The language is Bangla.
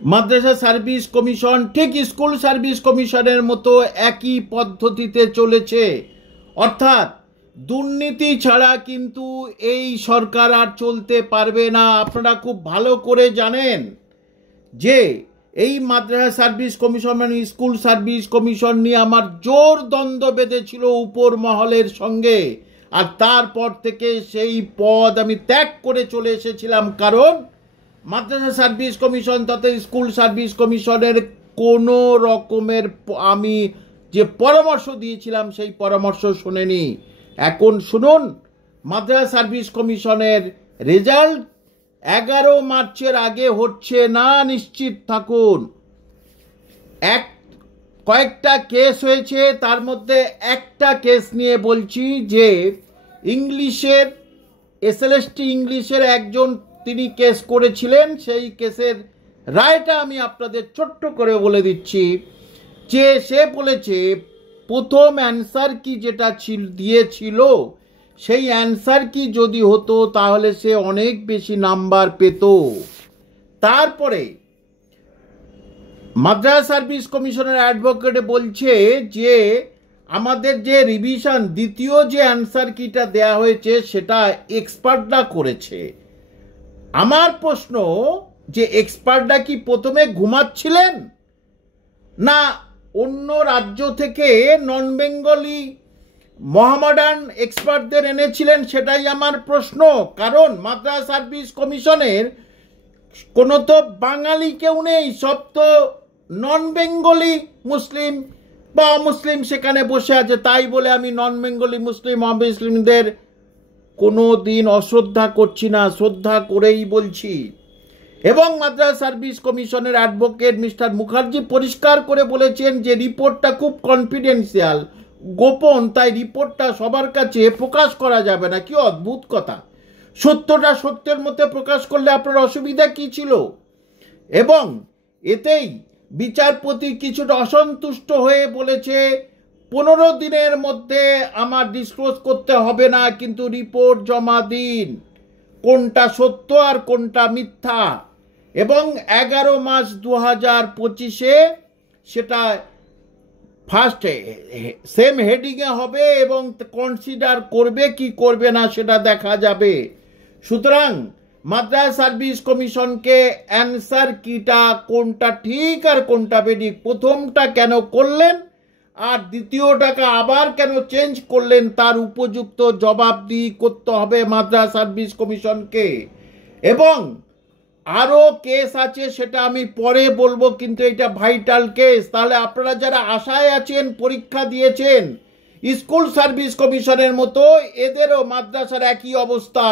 মাদ্রাসা সার্ভিস কমিশন ঠিক স্কুল সার্ভিস কমিশনের মতো একই পদ্ধতিতে চলেছে। অর্থাৎ দুর্নীতি ছাড়া কিন্তু এই সরকার আর চলতে পারবে না। আপনারা খুব ভালো করে জানেন যে এই মাদ্রাসা সার্ভিস কমিশন মানে স্কুল সার্ভিস কমিশন নিয়ে আমার জোর দ্বন্দ্ব বেঁধেছিল উপর মহলের সঙ্গে, আর তারপর থেকে সেই পদ আমি ত্যাগ করে চলে এসেছিলাম। কারণ মাদ্রাসা সার্ভিস কমিশন তথা স্কুল সার্ভিস কমিশনের কোনো রকমের আমি যে পরামর্শ দিয়েছিলাম সেই পরামর্শ শোনেনি। এখন শুনুন, মাদ্রাসা সার্ভিস কমিশনের রেজাল্ট 11 মার্চের আগে হচ্ছে না, নিশ্চিত থাকুন। কয়েকটা কেস হয়েছে, তার মধ্যে একটা কেস নিয়ে বলছি যে ইংলিশের এসএলএসটি ইংলিশের একজন তিনি কেস করেছিলেন। সেই কেসের রায়টা আমি আপনাদের ছোট্ট করে বলে দিচ্ছি যে সে বলেছে প্রথম অ্যান্সার কি যেটা দিয়েছিল সেই অ্যান্সার কি যদি হতো তাহলে সে অনেক বেশি নাম্বার পেত। তারপরে মাদ্রাসা সার্ভিস কমিশনের অ্যাডভোকেট বলছে যে আমাদের যে রিভিশন দ্বিতীয় যে অ্যান্সার কিটা দেয়া হয়েছে সেটা এক্সপার্টরা করেছে। আমার প্রশ্ন যে এক্সপার্টরা কি প্রথমে ঘুমাচ্ছিলেন না অন্য রাজ্য থেকে নন বেঙ্গলি মহামডার্ন এক্সপার্টদের এনেছিলেন, সেটাই আমার প্রশ্ন। কারণ মাদ্রাসা সার্ভিস কমিশনের কোনো তো বাঙালি কেউ নেই, সব তো নন বেঙ্গলি মুসলিম বা মুসলিম সেখানে বসে আছে। তাই বলে আমি নন বেঙ্গলি মুসলিম অমুসলিমদের কোনো দিন অশ্রদ্ধা করছি না, শ্রদ্ধা করেই বলছি। এবং মাদ্রাসা সার্ভিস কমিশনের অ্যাডভোকেট মিস্টার মুখার্জি পরিষ্কার করে বলেছেন যে রিপোর্টটা খুব কনফিডেন্সিয়াল, গোপন, তাই রিপোর্টটা সবার কাছে প্রকাশ করা যাবে না। কি অদ্ভুত কথা! সত্যটা সত্যের মধ্যে প্রকাশ করলে আপনার অসুবিধা কি ছিল? এবং এতেই বিচারপতি কিছুটা অসন্তুষ্ট হয়ে বলেছে 15 দিনের মধ্যে আমার ডিসক্লোজ করতে হবে না, কিন্তু রিপোর্ট জমা দিন, কোনটা সত্য আর কোনটা মিথ্যা। এবং 11 মার্চ 2025-এ সেটা ফার্স্ট সেম হেডিংয়ে হবে এবং কনসিডার করবে কি করবে না সেটা দেখা যাবে। সুতরাং মাদ্রাসা সার্ভিস কমিশনকে অ্যান্সার কিটা কোনটা ঠিক আর কোনটা বেঠিক, প্রথমটা কেন করলেন আর দ্বিতীয়টাকে আবার কেন চেঞ্জ করলেন, তার উপযুক্ত জবাবদিহি করতে হবে মাদ্রাসা সার্ভিস কমিশনকে। এবং আরও কেস আছে, সেটা আমি পরে বলবো, কিন্তু এটা ভাইটাল কেস। তাহলে আপনারা যারা আশায় আছেন, পরীক্ষা দিয়েছেন স্কুল সার্ভিস কমিশনের মতো, এদেরও মাদ্রাসার একই অবস্থা।